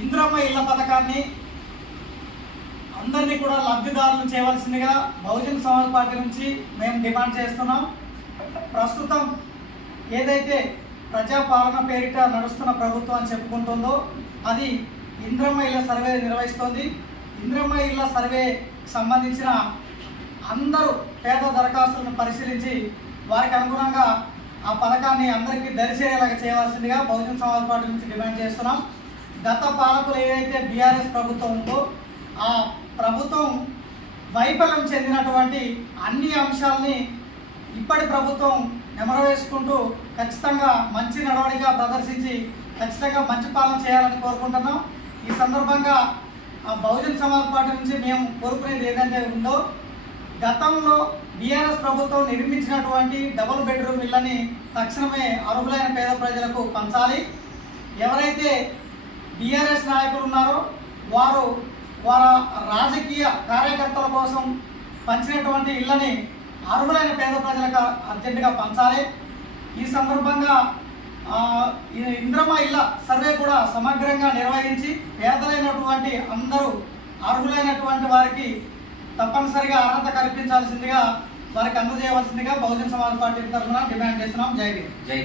ఇంద్రమ్మ ఇళ్ళ పథకాన్ని అందరినీ కూడా లబ్ధిదారులు చేయవలసిందిగా బహుజన్ సమాజ్ పార్టీ నుంచి మేము డిమాండ్ చేస్తున్నాం. ప్రస్తుతం ఏదైతే ప్రజాపాలన పేరిట నడుస్తున్న ప్రభుత్వం అని చెప్పుకుంటుందో అది ఇంద్రమ్మ ఇళ్ళ సర్వే నిర్వహిస్తోంది. ఇంద్రమ్మ ఇళ్ళ సర్వే సంబంధించిన అందరూ పేద దరఖాస్తులను పరిశీలించి వారికి అనుగుణంగా ఆ పథకాన్ని అందరికీ దరిచేరేలాగా చేయవలసిందిగా బహుజన సమాజ్ పార్టీ నుంచి డిమాండ్ చేస్తున్నాం. గత పాలకులు ఏదైతే బీఆర్ఎస్ ప్రభుత్వం ఉందో ఆ ప్రభుత్వం వైఫల్యం చెందినటువంటి అన్ని అంశాలని ఇప్పటి ప్రభుత్వం నెమరవేసుకుంటూ ఖచ్చితంగా మంచి నడవడిక ప్రదర్శించి ఖచ్చితంగా మంచి పాలన చేయాలని కోరుకుంటున్నాం. ఈ సందర్భంగా ఆ బహుజన్ సమాజ్ పార్టీ నుంచి మేము కోరుకునేది ఏదంటే ఉందో గతంలో బీఆర్ఎస్ ప్రభుత్వం నిర్మించినటువంటి డబుల్ బెడ్రూమ్ ఇళ్ళని తక్షణమే అర్హులైన పేద ప్రజలకు పంచాలి. ఎవరైతే బీఆర్ఎస్ నాయకులు ఉన్నారో వారు వారి రాజకీయ కార్యకర్తల కోసం పంచినటువంటి ఇళ్ళని అర్హులైన పేద ప్రజలకు అర్జెంటుగా పంచాలి. ఈ సందర్భంగా ఇంద్రమ్మ ఇళ్ళ సర్వే కూడా సమగ్రంగా నిర్వహించి పేదలైనటువంటి అందరూ అర్హులైనటువంటి వారికి తప్పనిసరిగా అర్హత కల్పించాల్సిందిగా వారికి అందజేయవలసిందిగా బహుజన సమాజ్ పార్టీ తరఫున డిమాండ్ చేస్తున్నాం. జై జై